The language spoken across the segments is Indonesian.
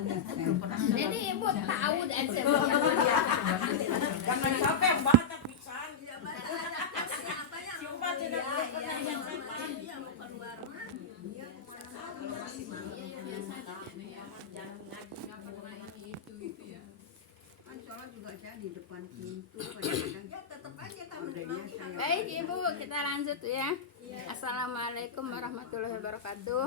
Jadi ibu tahu dan Jangan sampai baca pisan. Juga saya di depan pintu kadang-kadang ya tetap aja kamu Baik ibu, kita lanjut ya. Assalamualaikum warahmatullahi wabarakatuh.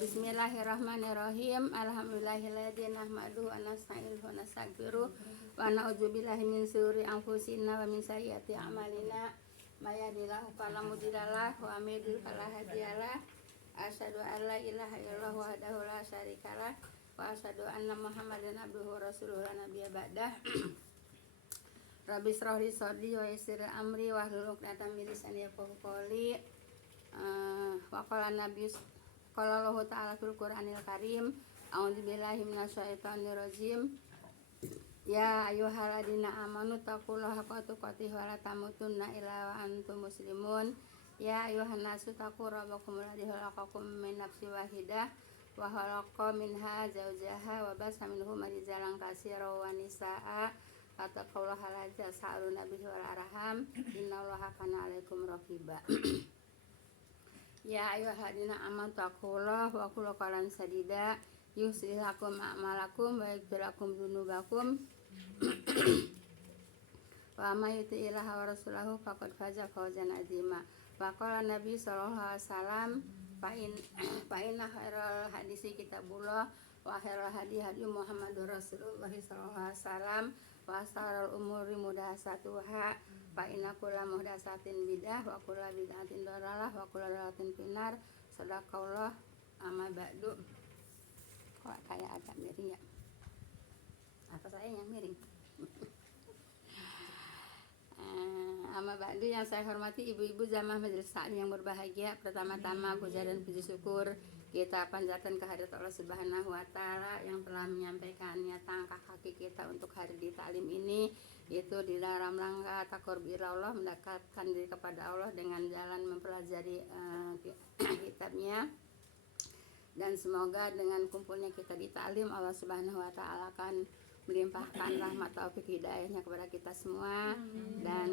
Bismillahirrahmanirrahim. Alhamdulillahilladzi nahmaduhu wa nasta'inuhu wa nastaghfiruh wa na'udzubillahi min syururi anfusina wa min sayyiati a'malina. May yahdihillahu fala mudhillalah wa may yudhlil fala hadiyalah. Asyhadu an la ilaha illallah wahdahu la syarikalah wa asyhadu anna Muhammadan abduhu wa rasuluhu la nabiyya ba'dah. Rabbi shrah li sadri wa yassir li amri wahlul 'uqdatam min lisani yafqahu qawli. Wa qala nabiy qala Allah ta'ala fil Qur'anil Karim, a'udzubillahi minasyaitonir rajim. Ya ayyuhalladzina amanu taqullaha haqqa tuqatih wa la tamutunna illa wa antum muslimun. Ya ayyuhan nasu taqu rabbakum alladzi khalaqakum min nafsin wahidah wa khalaqa minha zawjaha wa basa minhuma rijalan katsiran wa nisaa'a fattaqullaha allazi tasaaluna bihi wal arham innallaha kana 'alaikum raqiba. Ya ayyuhalladzina amanu taqullaha wa qulu qawlan sadida yuslih lakum a'malakum wa yaghfir lakum dzunubakum wa may yuti'illaha wa rasulahu faqad faza fawzan 'azima. Wa qala Nabi sallallahu alaihi wasallam fa inna khairal hadisi kitabullah wa khairal hadi Muhammadur Rasulullah sallallahu alaihi wasallam wa asharul umuri muhdatsatuha fa inna kulla muhdatsatin bidah wa kulla bid'atin dhalalah wa kulla dhalalatin finnar. Sadaqallah. Amma ba'du. Kok kayak agak miring ya? Apa saya yang miring? Amma ba'du, yang saya hormati ibu-ibu jamaah majelis taklim yang berbahagia. Pertama-tama puja dan puji syukur kita panjatkan kehadirat Allah Subhanahu wa taala yang telah menyampaikan niatan kaki kita untuk hadir di taklim ini, yaitu di dalam rangka taqarrub ila Allah, mendekatkan diri kepada Allah dengan jalan mempelajari kitabnya. Dan semoga dengan kumpulnya kita di taklim, Allah Subhanahu wa taala akan melimpahkan rahmat taufik hidayahnya kepada kita semua dan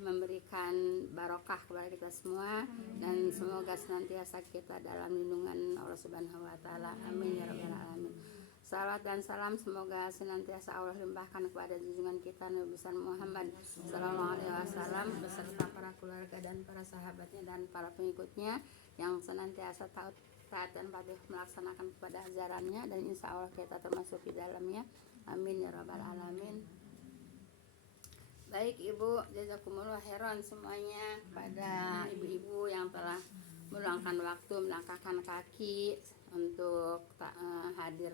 memberikan barokah kepada kita semua, dan semoga senantiasa kita dalam lindungan Allah Subhanahu wa taala. Amin ya rabbal alamin. Salat dan salam semoga senantiasa Allah limpahkan kepada junjungan kita Nabi besar Muhammad sallallahu alaihi wasallam beserta para keluarga dan para sahabatnya dan para pengikutnya yang senantiasa taat dan patuh melaksanakan kepada ajarannya, dan insya Allah kita termasuk di dalamnya. Amin ya rabbal alamin. Baik ibu, jazakumullah khairan semuanya kepada ibu-ibu yang telah meluangkan waktu, melangkahkan kaki untuk hadir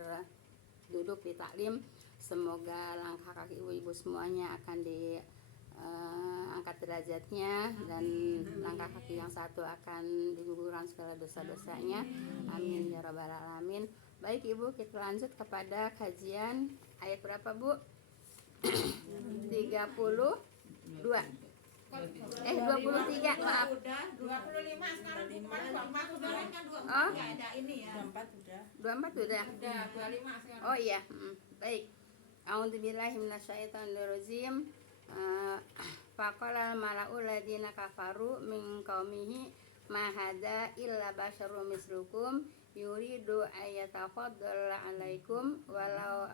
duduk di taklim. Semoga langkah kaki ibu-ibu semuanya akan diangkat derajatnya, dan langkah kaki yang satu akan digugurkan segala dosa-dosanya. Amin ya rabbal alamin. Baik ibu, kita lanjut kepada kajian ayat berapa bu? 32 23, maaf. Udah 25 sekarang kemarin 24 udah kan 24 Oh. enggak ada ini ya. 24 udah. 24 sudah. Udah 25 sekarang. Oh iya, baik. A'udzubillahi minasyaitonirrajim. Faqala mala'ul ladzina kafaru min qaumihi ma hadza illa basyarum mislukum yuridu ayatafaddala 'alaikum walau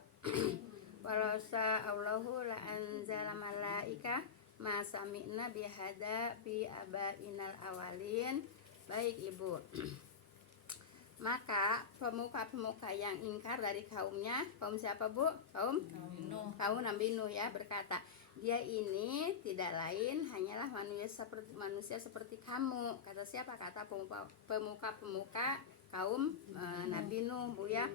sa'allahu la anzala malaika ma sami'na bihadza fi abainal awalin. Baik ibu. Maka pemuka-pemuka yang ingkar dari kaumnya, kaum siapa bu? Kaum Nabi Nuh ya, berkata, dia ini tidak lain hanyalah manusia seperti kamu. Kata siapa? Kata pemuka-pemuka kaum Nabi Nuh bu ya,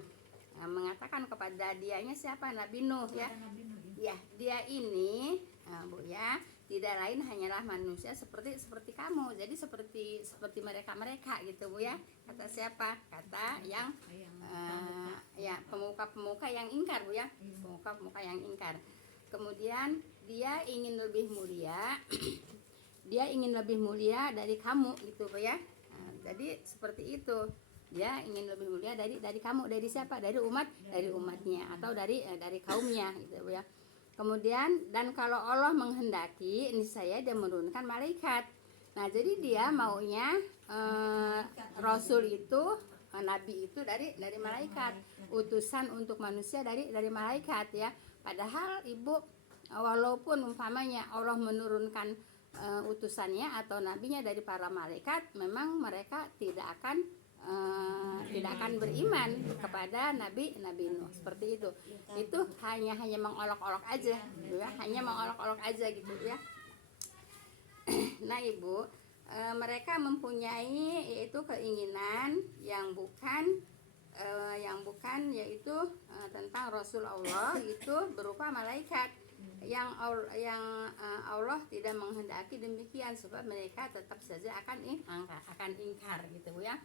mengatakan kepada dianya siapa? Nabi Nuh ya. Ya, dia ini bu ya, tidak lain hanyalah manusia seperti kamu. Jadi seperti mereka gitu bu ya. Kata siapa? Kata yang ya pemuka-pemuka yang ingkar bu ya. Pemuka-pemuka yang ingkar. Kemudian dia ingin lebih mulia. Dia ingin lebih mulia dari kamu gitu bu ya. Jadi seperti itu. dia ingin lebih mulia dari kamu. Dari siapa? Dari umatnya atau dari kaumnya gitu ya. Kemudian, dan kalau Allah menghendaki, niscaya dia menurunkan malaikat. Nah, jadi dia maunya Rasul itu, Nabi itu dari malaikat, utusan untuk manusia dari malaikat ya. Padahal ibu, walaupun umpamanya Allah menurunkan utusannya atau nabinya dari para malaikat, memang mereka tidak akan beriman kepada Nabi Nuh seperti itu. Itu hanya mengolok-olok aja, gitu ya. Hanya mengolok-olok aja gitu ya. Nah ibu, mereka mempunyai yaitu keinginan yang bukan yaitu tentang Rasul Allah itu berupa malaikat yang Allah tidak menghendaki demikian, sebab mereka tetap saja akan ingkar gitu ya.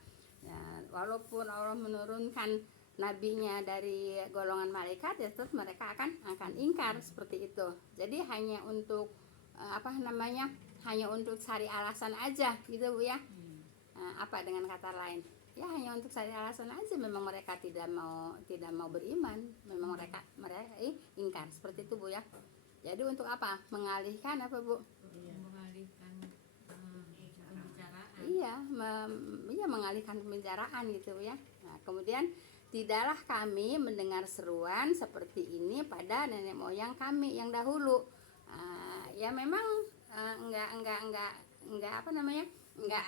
Walaupun Allah menurunkan nabinya dari golongan malaikat, ya tetap mereka akan ingkar seperti itu. Jadi hanya untuk hanya untuk cari alasan aja gitu Bu ya. Apa dengan kata lain? Ya hanya untuk cari alasan aja, memang mereka tidak mau beriman, memang mereka ingkar seperti itu Bu ya. Jadi untuk apa? Mengalihkan apa Bu? Mengalihkan pembicaraan. Iya, mengalihkan pembicaraan gitu ya. Nah, kemudian tidaklah kami mendengar seruan seperti ini pada nenek moyang kami yang dahulu. Ya memang enggak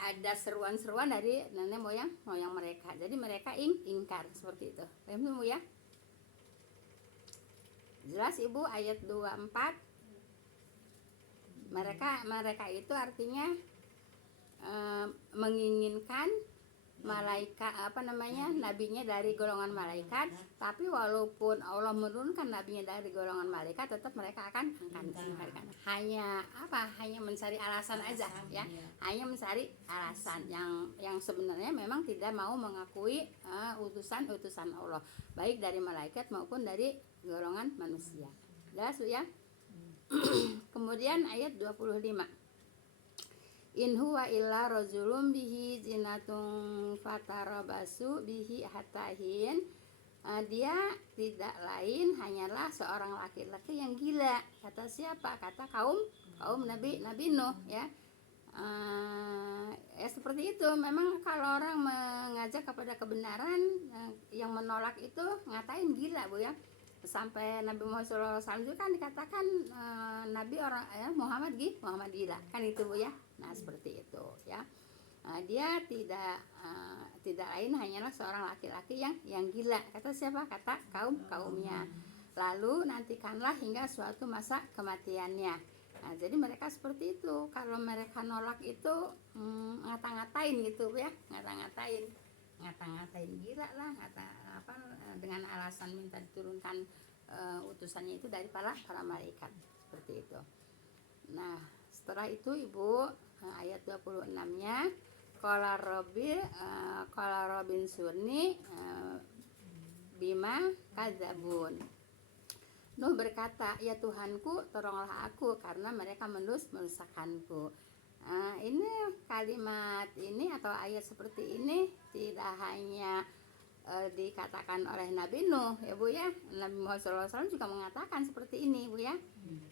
ada seruan-seruan dari nenek moyang mereka. Jadi mereka ingkar seperti itu. Paham ya? Jelas Ibu ayat 24. Mereka itu artinya menginginkan malaikat nabinya dari golongan malaikat, tapi walaupun Allah menurunkan nabinya dari golongan malaikat, tetap mereka akan ingkar. Hanya mencari alasan aja ya. Hanya mencari alasan yang sebenarnya memang tidak mau mengakui utusan Allah, baik dari malaikat maupun dari golongan manusia. Jelas ya. Kemudian ayat 25. In huwa illa rajulun bihi jinatun fatarabasu bihi hatahin. Dia tidak lain hanyalah seorang laki-laki yang gila. Kata siapa? Kata kaum Nabi Nuh ya. Seperti itu. Memang kalau orang mengajak kepada kebenaran, yang menolak itu ngatain gila Bu ya. Sampai Nabi Muhammad SAW juga kan dikatakan Nabi Muhammad gila kan itu Bu ya. Nah seperti itu ya. Dia tidak lain hanyalah seorang laki-laki yang gila. Kata siapa? Kata kaumnya. Lalu nantikanlah hingga suatu masa kematiannya. Nah, jadi mereka seperti itu. Kalau mereka nolak itu ngata-ngatain gitu ya, ngata-ngatain gila lah, dengan alasan minta diturunkan utusannya itu dari para malaikat seperti itu. Nah setelah itu Ibu, ayat 26-nya qala Robin Surni bima kadzabun. Nuh berkata, ya Tuhanku, tolonglah aku karena mereka mendustakanku. Ini kalimat ini atau ayat seperti ini tidak hanya dikatakan oleh Nabi Nuh ya Bu ya. Nabi Muhammad SAW juga mengatakan seperti ini Bu ya.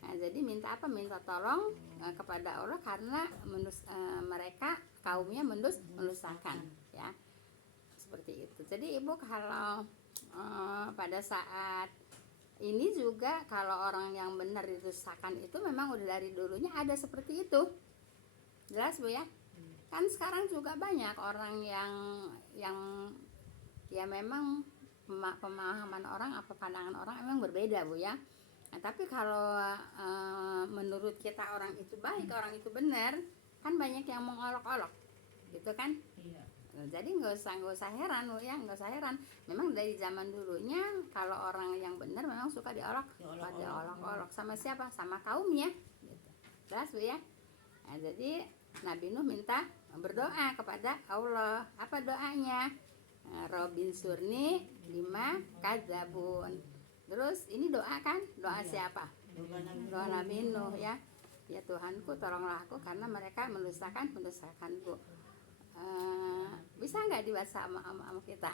Nah, jadi minta tolong kepada Allah karena mereka kaumnya mendustakan ya. Seperti itu. Jadi Ibu kalau pada saat ini juga kalau orang yang benar didustakan itu memang udah dari dulunya ada seperti itu. Jelas Bu ya. Kan sekarang juga banyak orang yang ya memang pemahaman orang apa pandangan orang memang berbeda Bu ya. Nah, tapi kalau menurut kita orang itu baik, orang itu benar, kan banyak yang mengolok-olok gitu kan. Iya. Nah, jadi nggak usah heran Bu ya, nggak usah heran. Memang dari zaman dulunya kalau orang yang benar memang suka diolok-olok sama siapa? Sama kaumnya gitu. Jelas Bu ya. Nah, jadi Nabi Nuh minta berdoa kepada Allah. Apa doanya? Robin Surni lima kadzabun. Terus ini doa kan? Doa siapa? Doa Nabi Nuh ya. Ya Tuhanku, tolonglah aku karena mereka mendustakanku. Bisa nggak dibaca sama kita?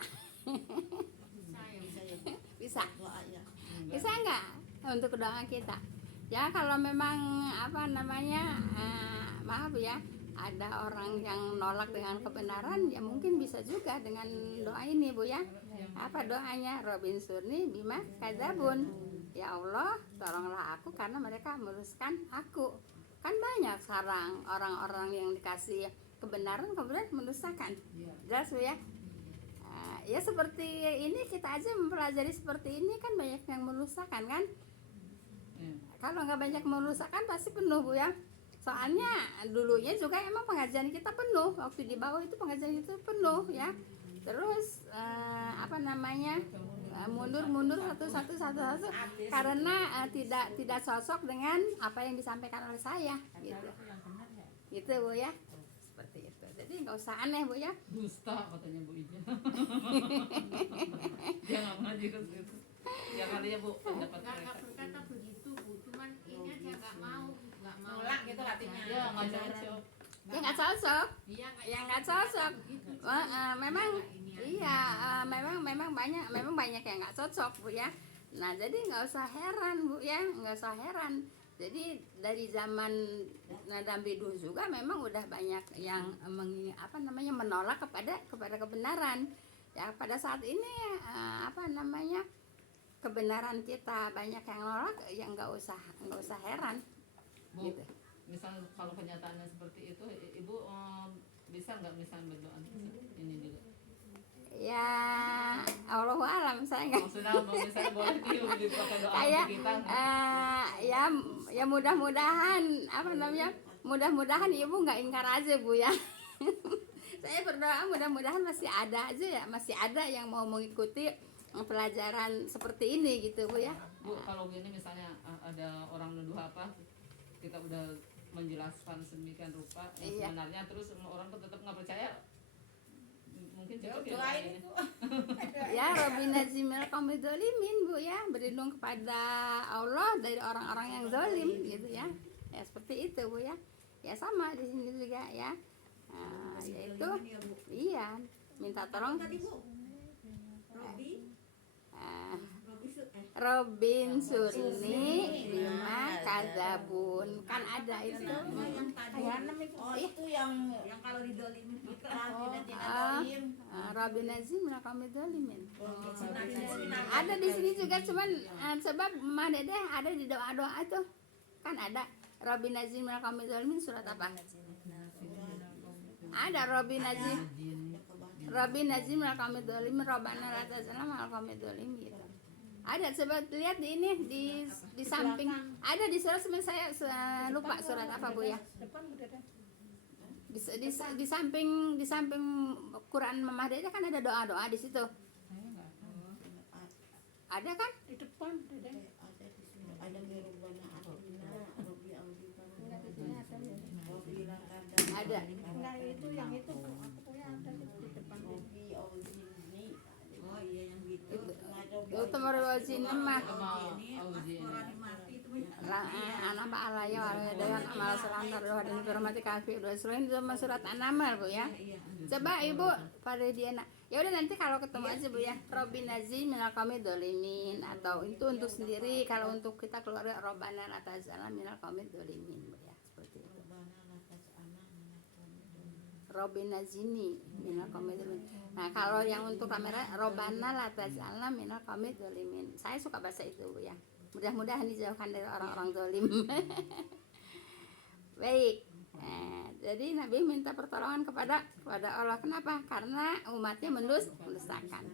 Bisa. Bisa nggak untuk doa kita? Ya kalau memang maaf ya, ada orang yang nolak dengan kebenaran, ya mungkin bisa juga dengan doa ini Bu ya. Apa doanya? Robin surni bima kadzabun. Ya Allah, tolonglah aku karena mereka meluruskan aku. Kan banyak sekarang orang-orang yang dikasih kebenaran kemudian mendustakan. Jelas Bu ya. Ya seperti ini, kita aja mempelajari seperti ini kan banyak yang mendustakan kan. Kalau nggak banyak mendustakan pasti penuh Bu ya. Soalnya dulunya juga emang pengajian kita penuh, waktu di bawah itu pengajian itu penuh ya. Terus mundur satu karena tidak cocok dengan apa yang disampaikan oleh saya gitu Bu ya, seperti itu. Jadi nggak usah aneh Bu ya. Dusta katanya Bu Ija. Dia nggak ngaji ke situ. Ya kali ya Bu, pendapat Nggak mereka. berkata begitu Bu, cuman ini aja nggak mau nolak gitu artinya. Ya nggak cocok. Ya nggak cocok. Iya Ya nggak cocok. begitu. Memang Ini iya, memang banyak yang nggak cocok Bu ya. Nah jadi nggak usah heran Bu ya, nggak usah heran. Jadi dari zaman Nabi dulu juga memang udah banyak yang menolak kepada kebenaran. Ya pada saat ini kebenaran kita banyak yang nolak, ya nggak usah heran. Bu, Gitu. misal kalau kenyataannya seperti itu, Ibu bisa nggak misal berdoa ini juga? Ya Allahu alam, saya nggak Maksudnya misalnya boleh dipakai doa kayak untuk kita. ya mudah-mudahan mudah-mudahan Ibu nggak ingkar aja Bu ya. Saya berdoa mudah-mudahan masih ada aja ya, masih ada yang mau mengikuti pelajaran seperti ini gitu Bu ya. Bu, kalau gini misalnya ada orang nuduh apa, kita udah menjelaskan sedemikian rupa, yang Iya. sebenarnya terus orang tuh tetap nggak percaya, mungkin cukup ya Doain doanya. itu. Ya Rabbina zimil qaumidz zalimin Bu ya, berlindung kepada Allah dari orang-orang yang zalim gitu ya. Ya seperti itu Bu ya. Ya sama di sini juga ya. Yaitu iya, minta tolong tadi Bu. Robi, ah, Robi Robin surni bima kadzabun, kan ada itu. yang tadi. Oh itu yang kalau didolimin kita. Robin azim la kami zalimin. Nah, Ada di sini juga, cuman sebab Mama Dede ada di doa-doa itu. Kan ada Robin azim la kami zalimin surat apa? Ada Robin azim la kami zalimin, Rabbana la tazlam al kami zalimin gitu. Ada, coba lihat di ini di samping ada di surat, sebenarnya saya lupa surat apa Bu ya. Di samping Quran Mama Dede kan ada doa-doa di situ. Ada kan? Di depan Dede. Ada. Enggak itu yang itu aku punya ada di depan. Oh iya yang gitu. Itu temarwajin mah Auzi ini. anak Pak Alaya walaya amal salam taruh dan hormati kafi udah selain sama surat An-Naml Bu ya. Coba Ibu pada Diana. Ya udah nanti kalau ketemu aja Bu ya. Robin azim minal kami dolimin, atau itu untuk sendiri, kalau untuk kita keluarga Robbana la tazlam minal kami dolimin Bu ya. Seperti itu. Robin azini minal kami dolimin. Nah, kalau yang untuk kamera Robbana la tazlam minal kami dolimin. Saya suka bahasa itu Bu ya. Mudah-mudahan dijauhkan dari orang-orang zalim. Baik. Jadi Nabi minta pertolongan kepada Allah. Kenapa? Karena umatnya mendustakan.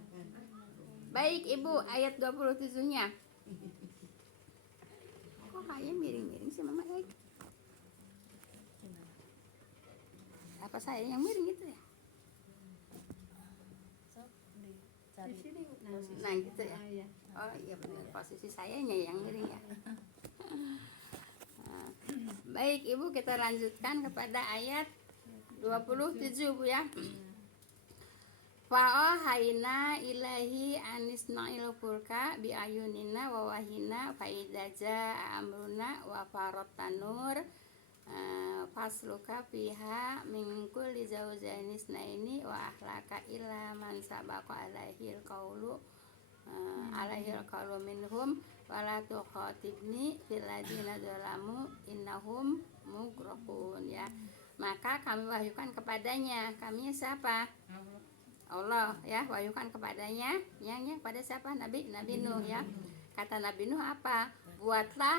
Baik Ibu, ayat 27-nya. Kok kayaknya miring-miring sih Mama? Apa saya yang miring itu ya? Nah gitu ya. Oh iya benar, posisi sayanya yang miring ya. Baik Ibu, kita lanjutkan kepada ayat 27 Bu ya. Fa'ahaina ilahi anisna'il fulka bi ayunina wa wahina fa idza jaa amruna wa farat tanur fasluka fiha min kulli zawjaini isnaini wa ahlaka illa man sabaqa alaihil qawlu minhum wala tuqatibni fil ladzina zalamu innahum mughraqun ya. Maka kami wahyukan kepadanya, kami siapa? Allah ya, wahyukan kepadanya yang pada siapa? Nabi Nuh ya. Kata Nabi Nuh apa? Buatlah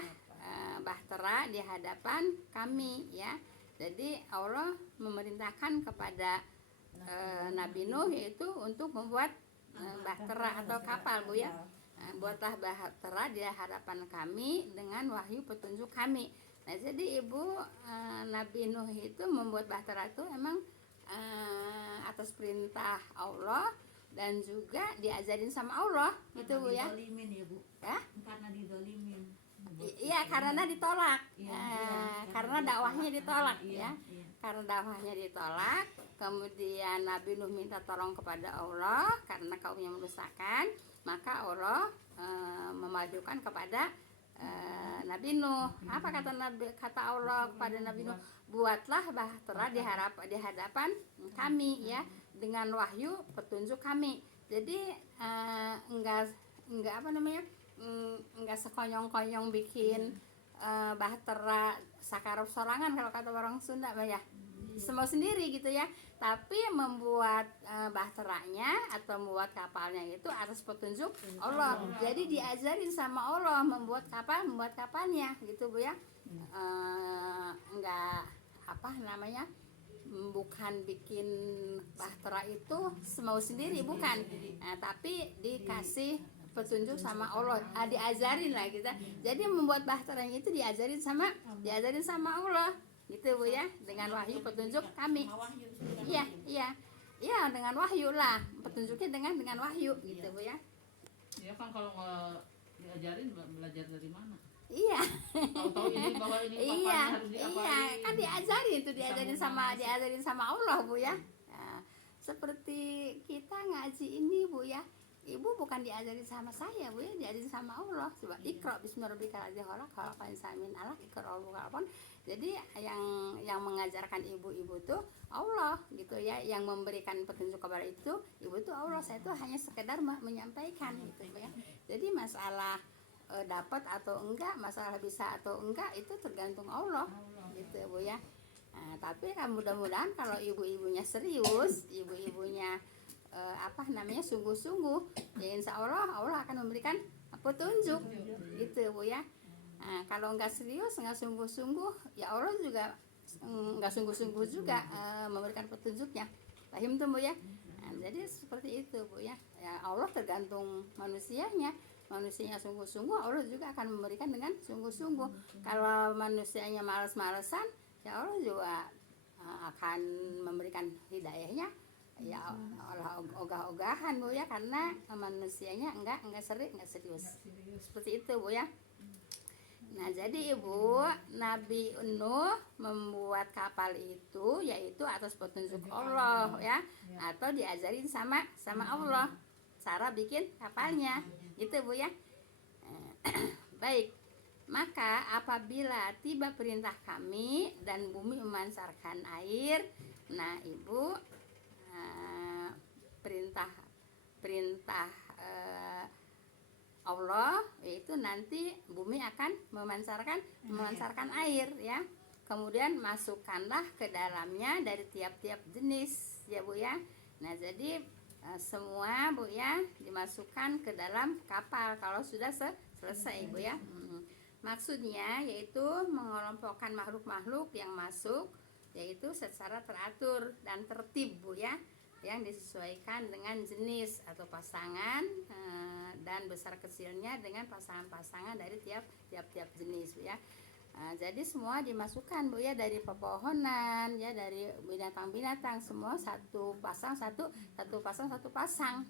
bahtera di hadapan kami ya. Jadi Allah memerintahkan kepada Nabi Nuh yaitu untuk membuat bahtera atau kapal Bu ya. Buatlah bahtera di hadapan kami dengan wahyu petunjuk kami. Nah jadi ibu Nabi Nuh itu membuat bahtera itu emang atas perintah Allah dan juga diajarin sama Allah gitu Bu ya. Didolimin ya Bu. Ya? Karena didolimin. Iya karena ditolak. Karena dakwahnya ditolak ya. Iya. Karena dakwahnya ditolak, kemudian Nabi Nuh minta tolong kepada Allah karena kaumnya merusakkan, maka Allah memajukan kepada Nabi Nuh. Apa kata Allah kepada Nabi Nuh? Buatlah bahtera di hadapan kami ya dengan wahyu petunjuk kami. Jadi enggak apa namanya? Enggak sekonyong-konyong bikin bahtera sakarep sorangan kalau kata orang Sunda ya. Semua sendiri gitu ya. Tapi membuat bahteranya atau membuat kapalnya itu atas petunjuk Allah. Jadi diajarin sama Allah membuat kapalnya gitu Bu ya. Enggak apa namanya? Bukan bikin bahtera itu semau sendiri bukan. Nah, tapi dikasih petunjuk sama Allah, diajarin lah kita. Jadi membuat bahteranya itu diajarin sama Allah gitu Bu ya, dengan wahyu petunjuk kami. Iya dengan wahyu lah, petunjuknya dengan wahyu gitu Bu ya. Ya kan kalau diajarin belajar dari mana? Iya. Tahu ini bahwa ini Iya harus diapain. kan diajarin sama Allah Bu ya. Nah, seperti kita ngaji ini Bu ya. Ibu bukan diajarin sama saya Bu ya, diajarin sama Allah. Coba Iqra bismillahirrahmanirrahim khalaqal insana min 'alaq Iqra rabbukal Jadi yang mengajarkan ibu-ibu tuh Allah gitu ya, yang memberikan petunjuk kepada itu ibu tuh Allah. Saya tuh hanya sekedar menyampaikan gitu Bu ya. Jadi masalah dapat atau enggak, masalah bisa atau enggak itu tergantung Allah gitu Bu ya. Nah, tapi kan mudah-mudahan kalau ibu-ibunya serius, ibu-ibunya sungguh-sungguh ya insya Allah akan memberikan petunjuk gitu Bu ya. Nah, kalau enggak serius, enggak sungguh-sungguh ya Allah juga enggak sungguh-sungguh juga memberikan petunjuknya. Paham tuh Bu ya. Nah, jadi seperti itu Bu ya. Ya Allah tergantung manusianya sungguh-sungguh, Allah juga akan memberikan dengan sungguh-sungguh. Kalau manusianya malas-malesan ya Allah juga akan memberikan hidayahnya ya Allah ogah-ogahan Bu ya, karena manusianya enggak serius. Seperti itu Bu ya. Nah jadi Ibu, Nabi Nuh membuat kapal itu yaitu atas petunjuk Allah ya, atau diajarin sama Allah cara bikin kapalnya gitu Bu ya. Baik, maka apabila tiba perintah kami dan bumi memancarkan air, nah Ibu perintah Allah yaitu nanti bumi akan memancarkan air ya. Kemudian masukkanlah ke dalamnya dari tiap-tiap jenis ya Bu ya. Nah jadi semua Bu ya dimasukkan ke dalam kapal kalau sudah selesai Bu ya. Maksudnya yaitu mengelompokkan makhluk-makhluk yang masuk yaitu secara teratur dan tertib Bu ya, yang disesuaikan dengan jenis atau pasangan dan besar kecilnya dengan pasangan-pasangan dari tiap jenis Bu ya. Jadi semua dimasukkan Bu ya, dari pepohonan ya, dari binatang-binatang semua satu pasang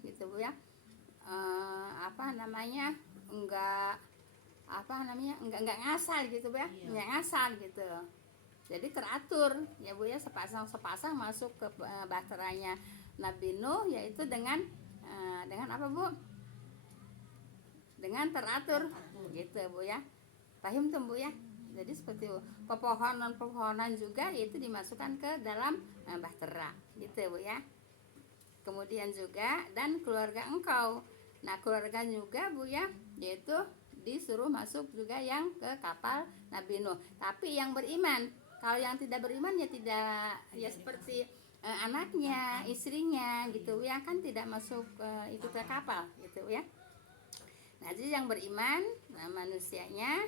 gitu Bu ya. Enggak ngasal gitu Bu ya. Enggak ngasal gitu. Jadi teratur ya Bu ya, sepasang masuk ke bahteranya Nabi Nuh yaitu dengan apa Bu? Dengan teratur gitu Bu ya. Paham tuh Bu ya? Jadi seperti pepohonan juga itu dimasukkan ke dalam bahtera gitu Bu ya. Kemudian juga dan keluarga engkau. Nah keluarga juga Bu ya, yaitu disuruh masuk juga yang ke kapal Nabi Nuh. Tapi yang beriman. Kalau yang tidak beriman ya tidak, ya seperti anaknya, istrinya gitu ya, kan tidak masuk ikut ke kapal gitu ya. Nah, jadi yang beriman, manusianya,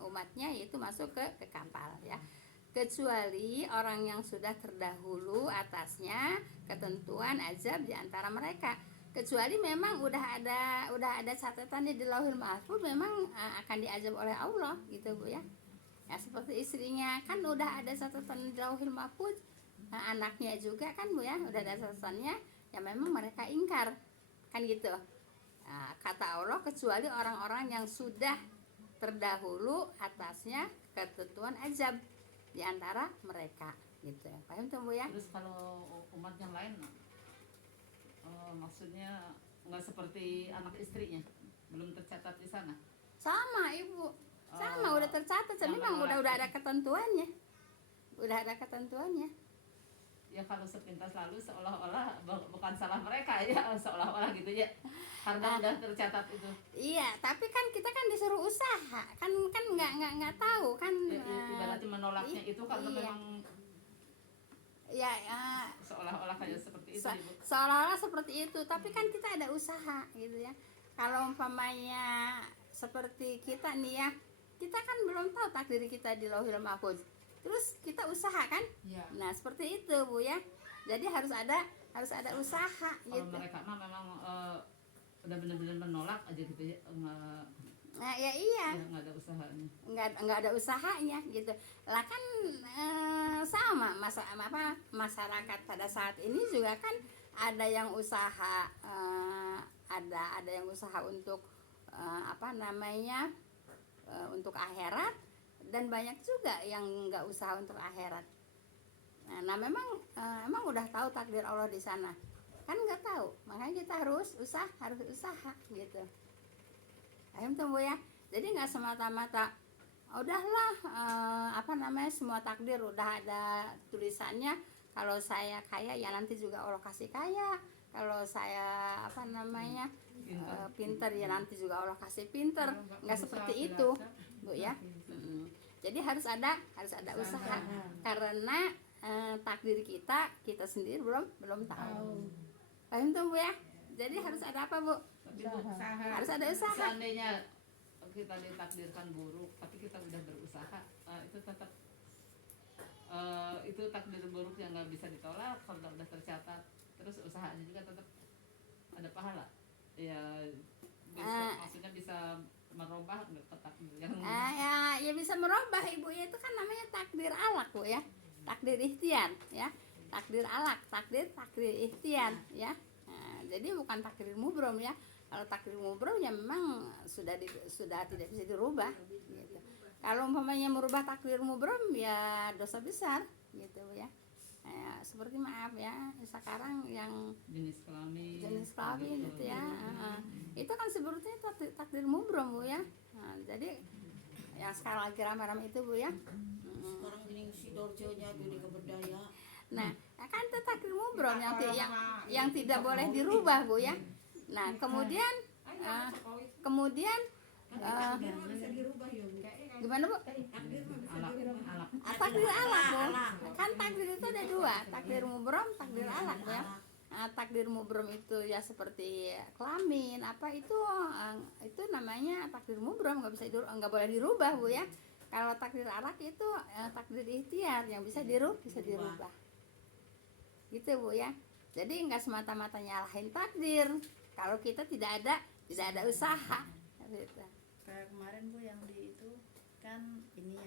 umatnya itu masuk ke kapal ya. Kecuali orang yang sudah terdahulu atasnya ketentuan azab di antara mereka. Kecuali memang udah ada catatannya di Lauhul Mahfuz, memang akan diazab oleh Allah gitu Bu ya. Ya seperti istrinya kan udah ada catatan di Lauhul Mahfuz, anaknya juga kan Bu ya, udah ada catatannya, ya memang mereka ingkar kan gitu. Nah, kata Allah kecuali orang-orang yang sudah terdahulu atasnya ketentuan azab di antara mereka gitu. Paham tuh Bu ya? Terus kalau umat yang lain maksudnya nggak seperti anak istrinya, belum tercatat di sana. Sama Ibu, sama udah tercatat, yang memang menolak udah ada ketentuannya, udah ada ketentuannya. Ya kalau sepintas lalu seolah-olah bukan salah mereka ya, seolah-olah gitu ya, karena udah tercatat itu. Iya, tapi kan kita kan disuruh usaha, kan nggak tahu kan. Ibaratnya menolaknya itu karena iya. memang Ya, seolah-olah kayak seperti itu Ibu. seolah-olah seperti itu, tapi kan kita ada usaha gitu ya. Kalau umpamanya seperti kita nih ya, kita kan belum tahu takdir kita di Lauhul Mahfuz. Terus kita usaha kan? Ya. Nah, seperti itu Bu ya. Jadi harus ada usaha Kalau gitu. mereka mah memang udah benar-benar menolak aja gitu ya, Nah, ya iya. nggak ada usahanya. Nggak ada usahanya gitu lah kan. Sama masyarakat pada saat ini juga kan ada yang usaha, ada yang usaha untuk untuk akhirat, dan banyak juga yang nggak usaha untuk akhirat. Nah memang udah tahu takdir Allah di sana kan, nggak tahu, makanya kita harus usaha gitu. Paham tuh Bu ya? Jadi nggak semata-mata udahlah semua takdir udah ada tulisannya. Kalau saya kaya ya nanti juga Allah kasih kaya. Kalau saya pinter ya nanti juga Allah kasih pinter. Nggak seperti itu Bu ya. Jadi harus ada usaha, karena takdir kita sendiri belum tahu. Paham tuh Bu ya? Jadi harus ada apa Bu? Harus ada usaha. Seandainya kita ditakdirkan buruk tapi kita udah berusaha, itu tetap itu takdir buruk yang nggak bisa ditolak kalau udah tercatat. Terus usahanya juga tetap ada pahala ya, maksudnya bisa merubah nggak takdir yang ya bisa merubah Ibu ya. Itu kan namanya takdir alak Bu ya, takdir ikhtiar ya, takdir alak, takdir ikhtiar ya. Nah, jadi bukan takdir mubrom ya. Kalau takdir mubrom ya memang sudah tidak bisa dirubah gitu. Kalau umpamanya merubah takdir mubrom ya dosa besar gitu ya. Seperti maaf ya, sekarang yang jenis kelamin gitu ya. Itu kan sebetulnya takdir mubrom Bu ya. Nah, jadi yang sekarang lagi ramai-ramai itu Bu ya. Sekarang ini si Dorjonya jadi keberdaya. Nah, kan itu takdir mubrom yang tidak boleh dirubah Bu ya. Nah, kemudian Bisa dirubah ya Bu. gimana Bu? Takdir alak Bu. Kan takdir itu ada dua, takdir mubrom, takdir alak ya. Nah, takdir mubrom itu ya seperti kelamin itu namanya takdir mubrom, nggak boleh dirubah Bu ya. Kalau takdir alak itu takdir ikhtiar yang bisa dirubah. Gitu Bu ya. Jadi nggak semata-mata nyalahin takdir kalau kita tidak ada usaha gitu. Kayak kemarin Bu yang di itu kan ini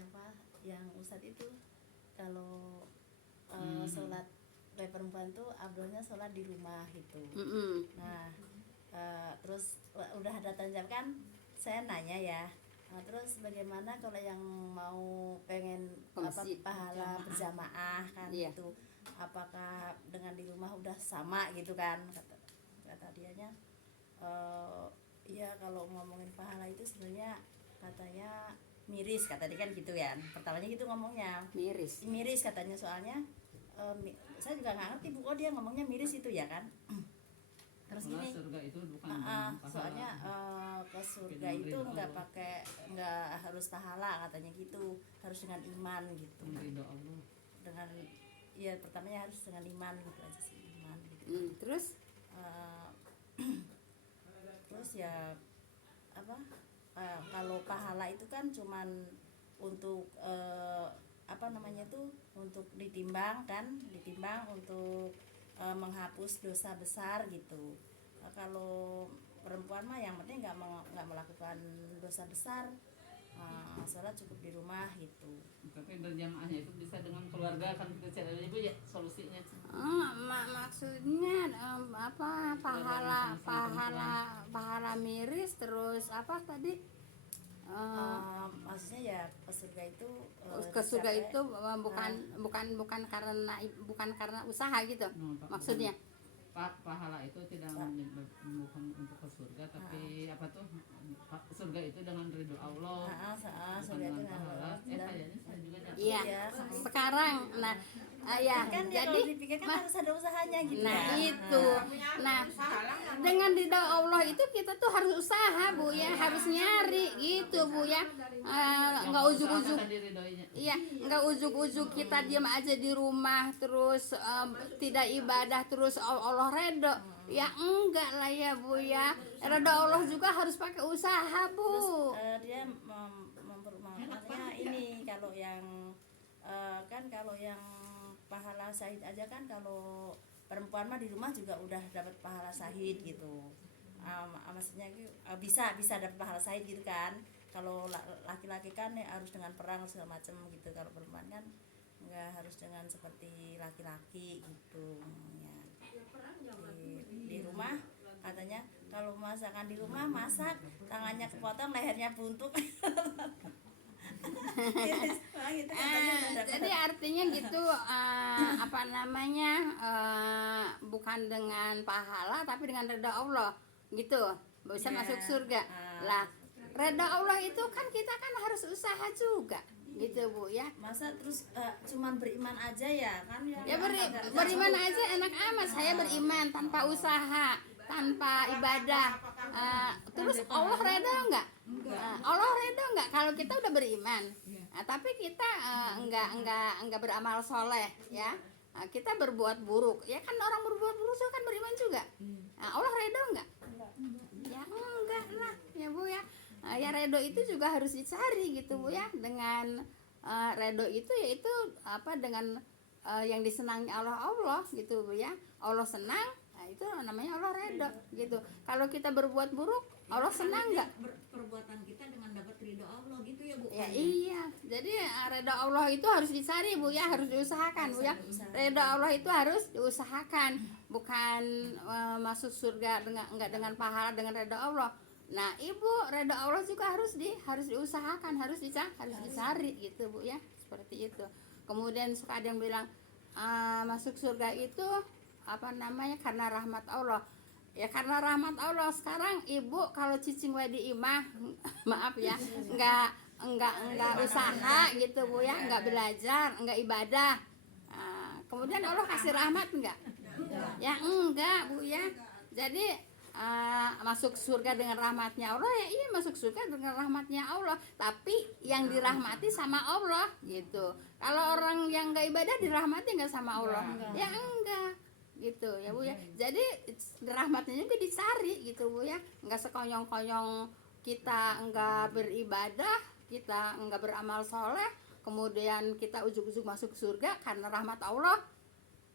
yang Ustadz itu kalau sholat dari perempuan tuh abdulnya sholat di rumah gitu. Nah terus udah ada tanjab kan, saya nanya ya, terus bagaimana kalau yang mau pengen pahala berjamaah kan gitu, apakah dengan di rumah udah sama gitu kan, kata dianya ya kalau ngomongin pahala itu sebenarnya katanya miris kata dia kan gitu ya. Pertamanya gitu ngomongnya. Miris. Miris katanya soalnya saya juga nggak ngerti Bu, kok dia ngomongnya miris itu ya kan. Terus Karena gini, surga itu bukan dengan pahala. soalnya ke surga Dengan itu ridho nggak Allah. nggak harus pahala katanya gitu, harus dengan iman gitu. Ridho Allah. Dengan ya pertamanya harus dengan iman gitu aja sih, iman gitu. Terus Eh, terus ya apa, kalau pahala itu kan cuman untuk apa namanya tuh, untuk ditimbang kan, ditimbang untuk menghapus dosa besar gitu. Kalau perempuan mah yang penting nggak melakukan dosa besar, sholat cukup di rumah gitu. Tapi berjamaahnya itu bisa dengan keluarga kan, kita cari ibu ya solusinya. Maksudnya apa, pahala miris, terus apa tadi, Maksudnya ya ke surga itu ke surga dicapai- itu bukan karena usaha gitu maksudnya. Pahala itu tidak bukan untuk ke surga, tapi apa tuh, surga itu dengan ridho Allah, bukan surga itu dengan pahala. dan Kayaknya saya juga nyata. Iya, Iya. sekarang ya kan ya jadi kalau dipikirkan harus ada usahanya gitu nah ya. itu nah dengan ridho Allah itu kita tuh harus usaha Bu ya, harus nyari gitu Bu ya. Nggak ujuk-ujuk, iya, nggak ujuk-ujuk kita diam aja di rumah terus tidak ibadah terus Allah redho ya, enggak lah ya Bu ya. Redho Allah juga harus pakai usaha Bu. Dia mempermasalahkannya ini, kalau yang kan kalau yang pahala syahid aja kan, kalau perempuan mah di rumah juga udah dapat pahala syahid gitu. Maksudnya bisa dapat pahala syahid gitu kan. Kalau laki-laki kan ya harus dengan perang segala macam gitu. Kalau perempuan kan nggak harus dengan seperti laki-laki gitu ya. Di rumah katanya kalau masakan di rumah, masak tangannya kepotong, lehernya buntuk. Gitu katanya udah dapat. Jadi artinya gitu, apa namanya, bukan dengan pahala tapi dengan redha Allah gitu bisa Ya. masuk surga. Lah redha Allah itu kan kita kan harus usaha juga gitu Bu ya. Masa terus cuman beriman aja ya kan, Ya beriman aja enak amat, saya beriman tanpa usaha, tanpa ibadah. Terus Allah redha enggak? Allah redha enggak kalau kita udah beriman? Tapi kita enggak beramal soleh ya. Kita berbuat buruk. Ya kan orang berbuat buruk itu kan beriman juga. Allah redha enggak? Ya enggak lah ya Bu ya. Ya redho itu juga harus dicari gitu Bu ya. Dengan redho itu yaitu apa, dengan yang disenangi Allah gitu Bu ya. Allah senang, nah itu namanya Allah redho gitu. Kalau kita berbuat buruk, Allah senang enggak? Perbuatan kita dengan dapat ridho Allah gitu ya Bu. Ya iya. Jadi redha Allah itu harus dicari Bu ya, harus diusahakan Bu ya. Redha Allah itu harus diusahakan, bukan masuk surga enggak dengan pahala, dengan redha Allah. Nah, Ibu, redha Allah juga harus diusahakan, harus dicari gitu Bu ya, seperti itu. Kemudian suka ada yang bilang masuk surga itu apa namanya, karena rahmat Allah. Ya karena rahmat Allah. Sekarang Ibu kalau cicing wedi imah maaf ya, enggak usaha gitu Bu ya, enggak belajar, enggak ibadah. Kemudian Allah kasih rahmat enggak? Ya enggak Bu ya. Jadi masuk surga dengan rahmatnya Allah, ya iya masuk surga dengan rahmatnya Allah, tapi yang dirahmati sama Allah gitu. Kalau orang yang nggak ibadah dirahmati nggak sama Allah? Ya enggak gitu ya Bu ya. Jadi rahmatnya juga dicari gitu Bu ya, nggak sekonyong-konyong kita nggak beribadah, kita nggak beramal soleh, kemudian kita ujuk-ujuk masuk surga karena rahmat Allah.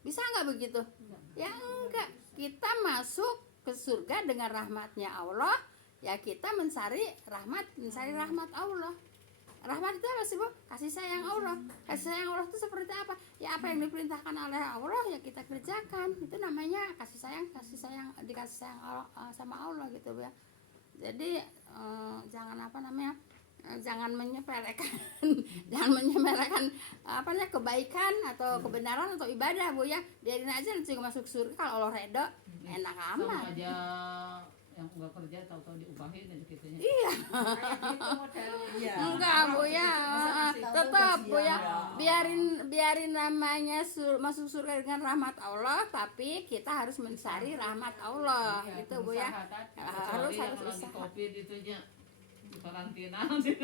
Bisa nggak begitu? Ya enggak. Kita masuk ke surga dengan rahmatnya Allah, ya kita mencari rahmat Allah. Rahmat itu apa sih Bu? Kasih sayang Allah. Kasih sayang Allah itu seperti apa? Ya apa yang diperintahkan oleh Allah ya kita kerjakan. Itu namanya kasih sayang, dikasih sayang Allah, sama Allah gitu ya. Jadi jangan apa namanya, jangan menyepelekan apa namanya, kebaikan atau kebenaran atau ibadah Bu ya. Biarin aja nanti juga masuk surga kalau Allah redha, enak Sama amat. aja yang nggak kerja tahu-tahu diupahin aja gitu ya. Iya. Itu modelnya. Iya. Enggak Bu ya, tetap Bu ya, biarin namanya masuk surga dengan rahmat Allah, tapi kita harus mencari rahmat Allah Iya, gitu Bu ya. usaha tadi. Harus Kecuali yang lagi usaha. covid itu nya di karantina Kasih.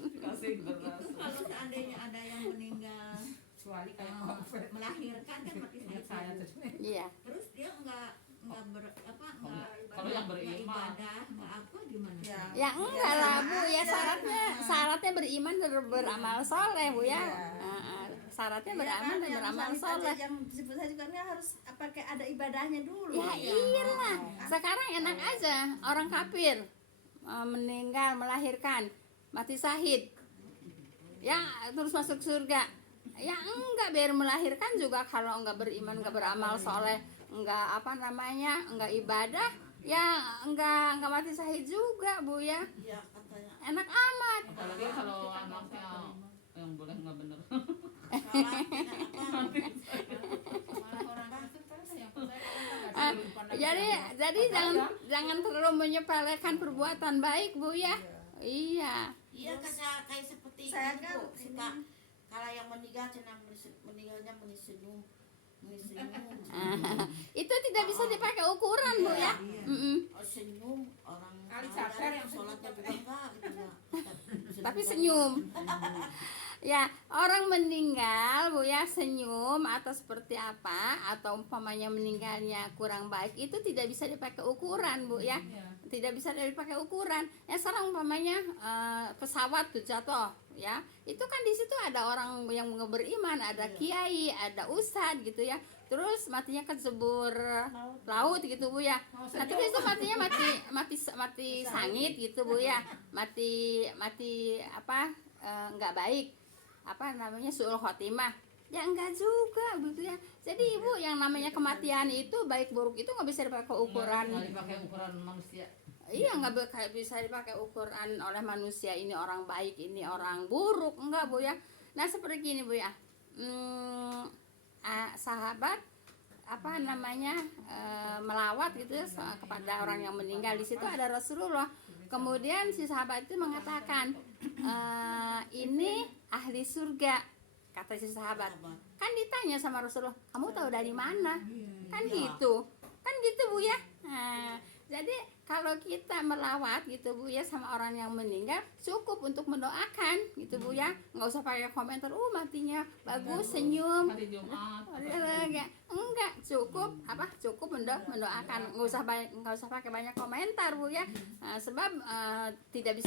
dikasih beras. Kalau seandainya ada yang meninggal Kecuali kayak eh, COVID. melahirkan kan mati Ingat saya saya. tuh. Iya. Terus dia enggak Kalau yang beriman. ibadah, enggak apa gimana? Ya. Ya enggak lah Bu ya, syaratnya beriman dan beramal soleh Bu ya. Syaratnya beramal dan beramal soleh. Yang disebut tadi juga kan harus pakai ada ibadahnya dulu. Ya iyalah, sekarang enak aja orang kafir meninggal melahirkan mati syahid, ya terus masuk surga. Ya enggak, biar melahirkan juga kalau enggak beriman, enggak beramal soleh, enggak enggak ibadah, ya enggak mati syahid juga Bu ya. Iya katanya. Enak amat. Apalagi kalau anaknya yang boleh nggak bener. Malah orang kafir kan yang percaya Ah, jadi jangan terlalu menyepelekan perbuatan baik Bu ya. Iya. Iya kayak seperti Saya itu, kan suka kalau yang meninggal meninggalnya senyum. Itu tidak bisa dipakai ukuran Bu ya. Oh, senyum orang Kali sholat, Cafer yang sholatnya juga enggak gitu ya. Tapi senyum. Ya, orang meninggal Bu ya senyum atau seperti apa, atau umpamanya meninggalnya kurang baik, itu tidak bisa dipakai ukuran Bu ya. Tidak bisa dipakai ukuran. Ya sekarang umpamanya pesawat tuh jatuh ya. Itu kan di situ ada orang yang beriman, ada kiai, ada ustadz gitu ya. Terus matinya kecebur laut gitu Bu ya. Nah, terus itu matinya mati sangit gitu Bu ya. Mati apa enggak baik. Apa namanya suul khotimah. Ya enggak juga gitu ya. Jadi Ibu, yang namanya kematian itu baik buruk itu nggak bisa dipakai ukuran. Nggak dipakai ukuran manusia. Iya, nggak bisa dipakai ukuran oleh manusia, ini orang baik, ini orang buruk, enggak Bu ya. Nah seperti gini Bu ya, sahabat apa namanya melawat gitu kepada orang yang meninggal, di situ ada Rasulullah. Kemudian si sahabat itu mengatakan, ini ahli surga, kata si sahabat. Kan ditanya sama Rasulullah, kamu tahu dari mana? Kan gitu Bu ya. Nah, jadi kalau kita melawat gitu Bu ya sama orang yang meninggal, cukup untuk mendoakan gitu Bu ya. Nggak usah pakai komentar, matinya bagus, senyum. Hari Jumat. Enggak, cukup mendoakan. Nggak usah pakai banyak komentar Bu ya. Sebab tidak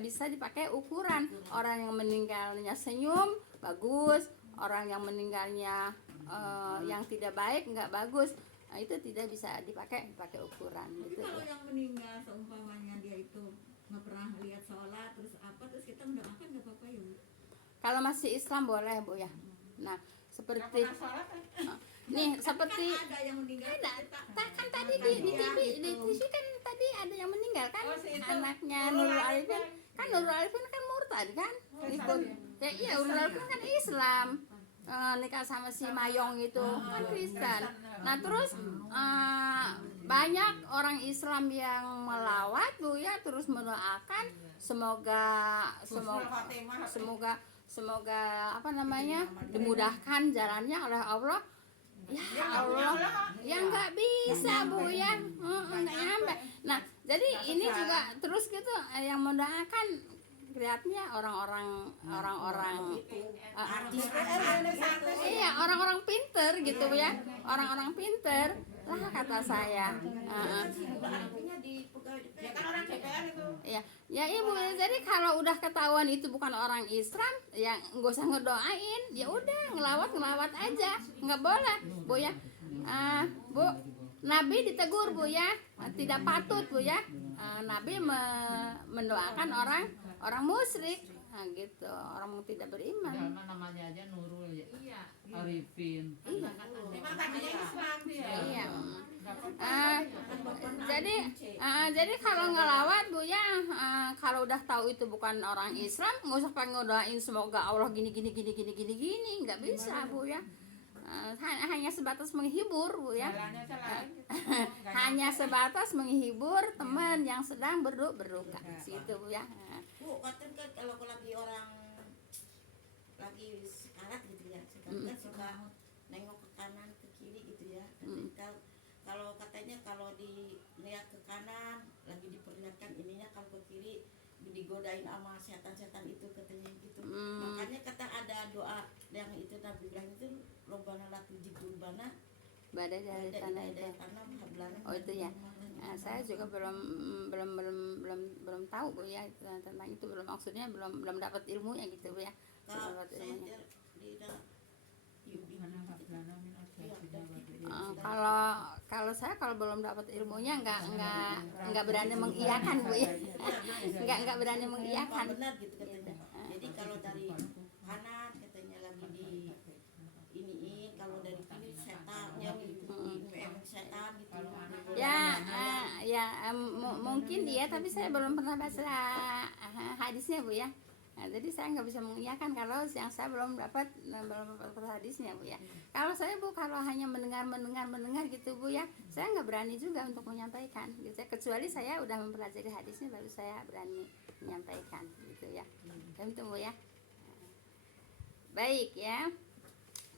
bisa dipakai ukuran. Orang yang meninggalnya senyum bagus, orang yang meninggalnya yang tidak baik enggak bagus. Nah, itu tidak bisa dipakai ukuran Tapi gitu. kalau yang meninggal seumpamanya dia itu nggak pernah lihat sholat terus kita mendoakan nggak apa-apa ya Bu? Kalau masih Islam boleh Bu ya. Nah, seperti nih seperti Kan ada yang meninggal. kan tadi di TV kan tadi ada yang meninggal kan, anaknya Nurul Arifin kan. Nurul Arifin kan murtad kan, ikut ya. Iya, Nurul Arifin kan Islam, nikah sama si Mayong itu kan Kristen. Nah terus banyak orang Islam yang melawat Bu ya, terus mendoakan semoga apa namanya dimudahkan jalannya oleh Allah. Ya Allah, ya nggak bisa Bu ya, nggak nyampe. Nah jadi ini juga terus gitu yang mendoakan kelihatannya orang-orang iya, orang-orang pinter gitu Bu ya, orang-orang pinter lah kata saya. Artinya di pegawai Ya kan orang DPR itu. Ya Ibu, jadi kalau udah ketahuan itu bukan orang Islam, ya nggak usah ngedoain, ya udah ngelawat aja, nggak boleh Bu ya. Bu, Nabi ditegur Bu ya, tidak patut Bu ya. Nabi mendoakan orang musyrik, nah gitu, orang yang tidak beriman. Padahal namanya aja Nurul ya. Iya. Arifin. Memang tadinya Islam dia. Iya. Jadi kalau ngelawat Bu ya, kalau udah tahu itu bukan orang Islam, nggak usah pengen ngedoain semoga Allah gini, nggak bisa Bu ya. Hanya sebatas menghibur Bu ya. Jalannya lain gitu. hanya sebatas menghibur teman yang sedang berduka situ Bu ya. Bu, kan kalau lagi orang lagi sekarat gitu ya, kan suka nengok ke kanan ke kiri gitu ya. Kalau katanya kalau dilihat ke kanan lagi diperlihatkan ininya, kalau ke kiri digodain sama setan-setan itu katanya gitu. Makanya kata ada doa yang itu Nabi bilang itu lombana latu jibulbana Badai dari tanah itu. Oh itu ya. Nah, saya juga belum tahu Bu ya tentang itu, belum maksudnya belum dapat ilmunya gitu Bu ya. Belum dapat ilmunya. Kalau saya kalau belum dapat ilmunya nggak berani mengiyakan Bu ya. nggak berani mengiyakan. Benar gitu katanya. Jadi kalau dari kanan katanya lagi di iniin, kalau dari kiri setannya gitu, setan gitu. Mungkin dia, tapi saya belum pernah baca hadisnya Bu ya. Nah, jadi saya nggak bisa mengiyakan kalau yang saya belum dapat hadisnya Bu ya. Kalau saya Bu, kalau hanya mendengar gitu Bu ya, saya nggak berani juga untuk menyampaikan gitu. Kecuali saya udah mempelajari hadisnya baru saya berani menyampaikan gitu ya. Itu Bu ya. Baik ya.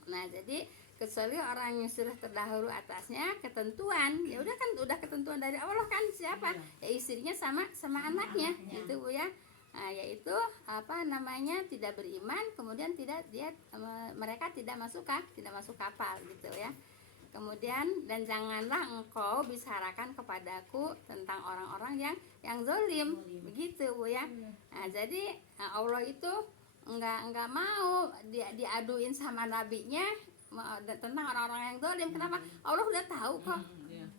Nah, jadi kecuali orang yang sudah terdahulu atasnya ketentuan, ya udah ketentuan dari Allah kan siapa? Ya istrinya sama anaknya gitu Bu ya. Nah, yaitu tidak beriman, kemudian mereka tidak masuk kapal gitu ya. Kemudian dan janganlah engkau bicarakan kepadaku tentang orang-orang yang zalim, begitu Bu ya. Nah, jadi Allah itu enggak mau diaduin sama nabinya tentang orang-orang yang zalim. Kenapa? Allah udah tahu kok.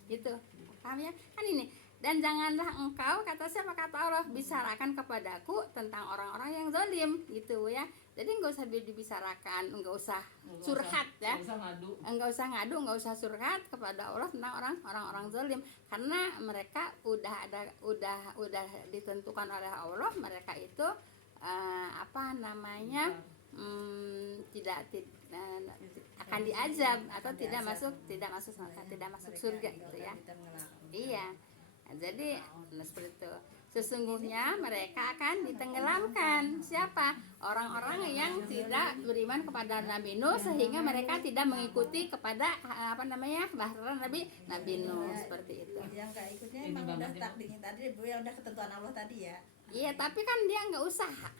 Gitu. Paham ya? Kan ini. Dan janganlah engkau, kata siapa? Kata Allah, bicarakan kepadaku tentang orang-orang yang zalim gitu ya. Jadi enggak usah dibicarakan, enggak usah curhat ya. Enggak usah ngadu, enggak usah curhat kepada Allah tentang orang-orang zalim, karena mereka udah ditentukan oleh Allah, mereka itu tidak akan diazab atau tidak masuk surga gitu ya. Iya. Jadi seperti itu. Sesungguhnya mereka akan ditenggelamkan. Siapa? Orang-orang yang tidak beriman kepada Nabi Nuh, sehingga mereka tidak mengikuti kepada bahtera Nabi Nuh seperti itu. Yang nggak ikutnya emang udah takdirnya tadi Bu, yang udah ketentuan Allah tadi ya. Iya, tapi kan dia nggak usaha.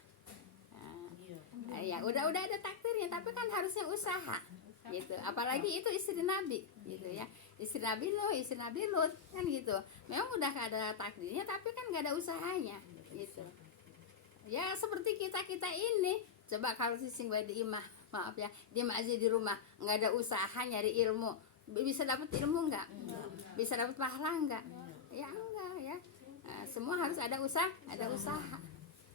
Ya udah ada takdirnya, tapi kan harusnya usaha gitu. Apalagi itu istri Nabi gitu ya, istri Nabi Nuh, istri Nabi Lut kan gitu. Memang udah ada takdirnya, tapi kan nggak ada usahanya gitu ya. Seperti kita ini, coba kalau sising bae di imah, maaf ya, diem aja di rumah, nggak ada usaha nyari ilmu, bisa dapat ilmu nggak? Bisa dapat pahala nggak? Ya enggak ya. Nah, semua harus ada usaha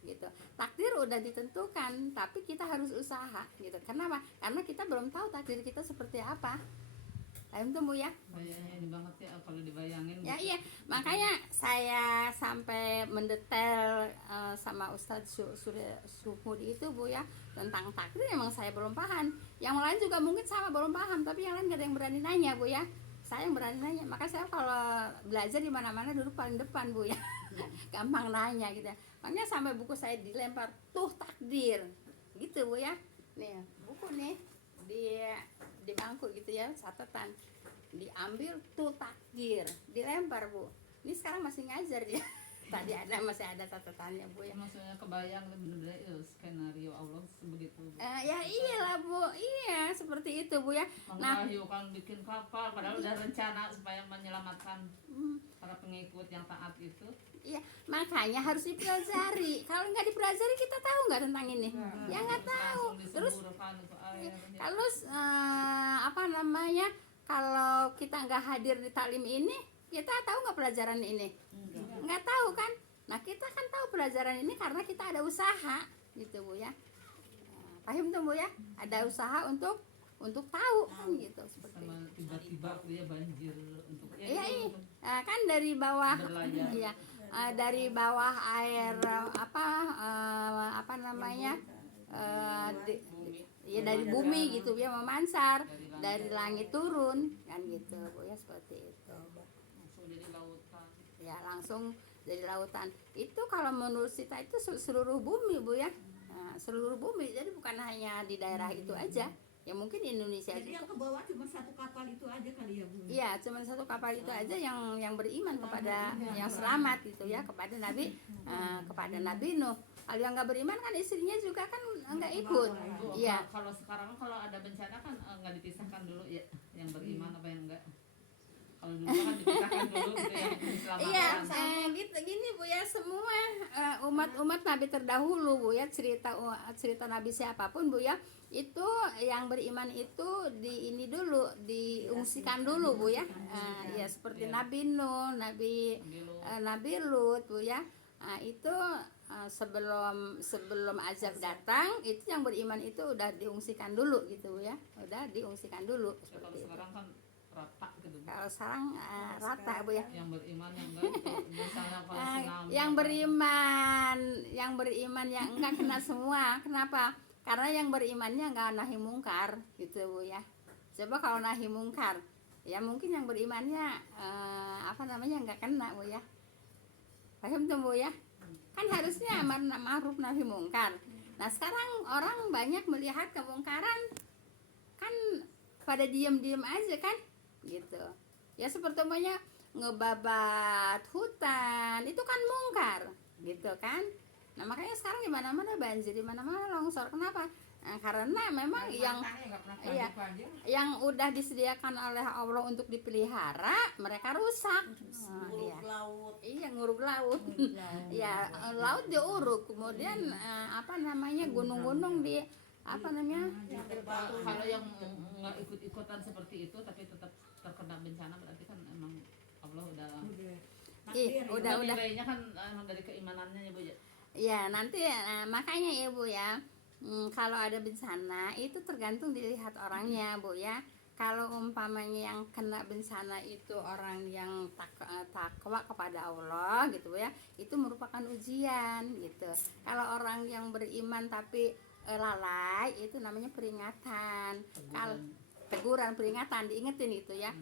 gitu. Takdir udah ditentukan, tapi kita harus usaha gitu. Kenapa? Karena kita belum tahu takdir kita seperti apa. Paham tuh Bu ya? Ini banget ya kalau dibayangin. Ya iya, makanya saya sampai mendetail sama Ustadz Suhudi itu Bu ya, tentang takdir. Emang saya belum paham. Yang lain juga mungkin sama belum paham, tapi yang lain gak ada yang berani nanya Bu ya. Saya yang berani nanya, maka saya kalau belajar di mana-mana duduk paling depan Bu ya. Gampang nanya gitu ya. Makanya sampai buku saya dilempar, tuh takdir gitu Bu ya. Nih buku nih di bangku gitu ya, catatan diambil, tuh takdir, dilempar Bu. Ini sekarang masih ngajar dia. Tadi masih ada catatannya Bu ya. Maksudnya kebayang bener-bener itu skenario Allah sebegitu Bu. Ya iyalah Bu, iya seperti itu Bu ya. Nah, kan bikin kapal padahal udah rencana supaya menyelamatkan para pengikut yang taat itu. Iya, makanya harus dipelajari. Kalau nggak dipelajari, kita tahu nggak tentang ini? Ya nggak tahu. Terus kalau kalau kita nggak hadir di taklim ini, kita tahu nggak pelajaran ini? Nggak tahu kan? Nah, kita kan tahu pelajaran ini karena kita ada usaha gitu Bu ya. Paham tuh Bu ya? Ada usaha untuk tahu kan gitu seperti. Sama tiba-tiba dia banjir untuk iya. Kan dari bawah ya. Dari bawah air dari bumi gitu ya, memansar, dari langit turun kan gitu Bu ya, seperti itu. langsung ya langsung jadi lautan. Itu kalau menurut kita itu seluruh bumi Bu ya. Nah, seluruh bumi, jadi bukan hanya di daerah itu aja. Ya mungkin Indonesia Jadi yang juga. ke bawah cuma satu kapal itu aja kali ya Bu. Iya, cuma satu kapal itu aja yang beriman kepada yang selamat gitu ya, kepada Nabi Nuh. Kalau yang nggak beriman kan istrinya juga kan nggak ikut. Bu, Iya. kalau sekarang kalau ada bencana kan nggak dipisahkan dulu ya yang beriman apa yang enggak. Kalau dulu kan dipisahkan dulu gitu yang diselamatkan. Iya, gitu gini Bu ya, semua umat Nabi terdahulu Bu ya, cerita Nabi siapapun Bu ya, itu yang beriman itu diungsikan dulu Bu ya. Ya seperti Iya. Nabi Nuh, Nabi Lut Bu ya. Itu sebelum azab datang, itu yang beriman itu udah diungsikan dulu gitu Bu ya. Udah diungsikan dulu Ya, kalau seperti itu. sekarang kan rata gitu. Bu. Kalau sekarang rata Bu ya. Yang beriman yang enggak itu misalnya kalau tsunami. Yang beriman yang enggak kena semua. Kenapa? Karena yang berimannya enggak nahi mungkar gitu Bu ya. Coba kalau nahi mungkar, ya mungkin yang berimannya enggak kena Bu ya. Paham tuh Bu ya? Kan harusnya amar ma'ruf nahi mungkar. Nah, sekarang orang banyak melihat kemungkaran kan pada diam-diam aja kan gitu. Ya seperti umpamanya ngebabat hutan, itu kan mungkar gitu kan. Nah, makanya sekarang di mana-mana banjir, di mana-mana longsor. Kenapa? Nah, karena memang yang udah disediakan oleh Allah untuk dipelihara, mereka rusak. Iya. laut Iya, nguruk laut. Ya, laut diuruk, kemudian gunung-gunung Kalau yang nggak ikut-ikutan seperti itu tapi tetap terkena bencana berarti kan emang Allah udah udah nilainya kan emang dari keimanannya ya Bu ya. ya nanti makanya ya Bu ya, kalau ada bencana itu tergantung dilihat orangnya Bu ya. Kalau umpamanya yang kena bencana itu orang yang takwa kepada Allah gitu ya, itu merupakan ujian gitu. Kalau orang yang beriman tapi lalai, itu namanya peringatan. Kalau teguran, peringatan, diingetin itu ya.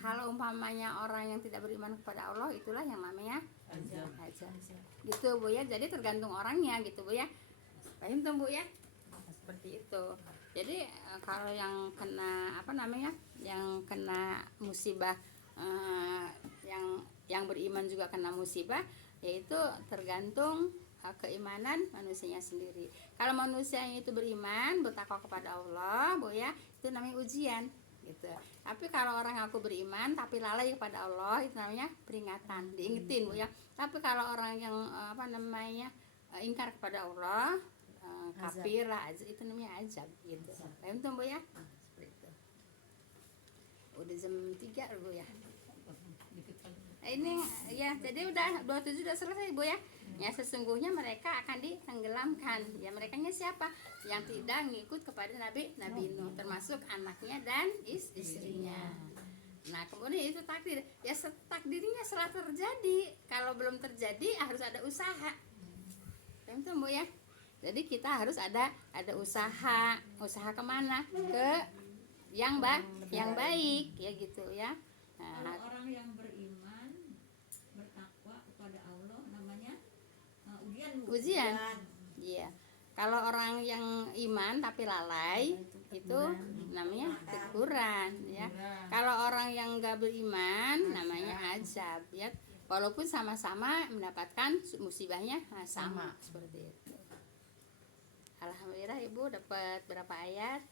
Kalau umpamanya orang yang tidak beriman kepada Allah, itulah yang namanya azab. Gitu Bu ya. Jadi tergantung orangnya gitu Bu ya. Paham tuh Bu ya? Seperti itu. Jadi kalau yang kena yang kena musibah, yang beriman juga kena musibah, yaitu tergantung keimanan manusianya sendiri. Kalau manusianya itu beriman, bertakwa kepada Allah Bu ya, itu namanya ujian gitu. Tapi kalau orang aku beriman tapi lalai kepada Allah, itu namanya peringatan, diingetin Bu ya. Tapi kalau orang yang ingkar kepada Allah, kafir lah, itu namanya azab gitu. Paham tuh Bu ya? Seperti itu. Udah jam 3 Bu ya. Ini ya, jadi udah 27 udah selesai Bu ya. Ya sesungguhnya mereka akan ditenggelamkan. Ya merekanya siapa? Yang tidak ngikut kepada Nabi Nuh, termasuk anaknya dan istrinya. Nah, kemudian itu takdir. Ya takdirnya setelah terjadi. Kalau belum terjadi harus ada usaha. Paham tuh Bu ya? Jadi kita harus ada usaha kemana? Ke yang baik ya gitu ya. Kalau orang yang beriman, bertakwa kepada Allah, namanya ujian. Iya. Kalau orang yang iman tapi lalai, itu namanya teguran ya. Kalau orang yang enggak beriman, namanya azab ya. Walaupun sama-sama mendapatkan musibahnya sama seperti itu. Alhamdulillah Ibu dapat berapa ayat?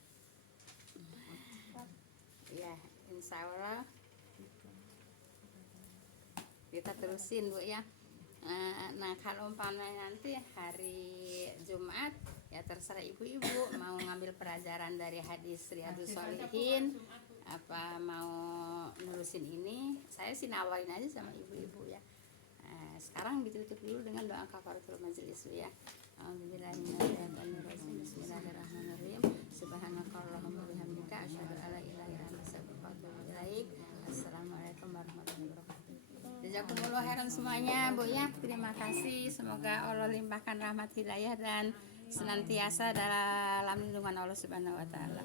Ya, insya Allah kita terusin Bu ya. Nah kalau umpamanya nanti hari Jumat, ya terserah ibu-ibu mau ngambil pelajaran dari hadis Riyadhus Shalihin, apa mau nurusin ini. Saya sih nawarin aja sama ibu-ibu ya. Sekarang ditutup dulu dengan doa kafaratul majelis ya. Bismillahirrahmanirrahim. Subhanakallahumma bihamdika asyhadu an la ilaha illa anta astaghfiruka wa atubu ilaik. Assalamualaikum warahmatullahi wabarakatuh. Jazakumullah khairan semuanya Bu ya. Terima kasih. Semoga Allah limpahkan rahmat hidayah dan senantiasa dalam lindungan Allah Subhanahu wa taala.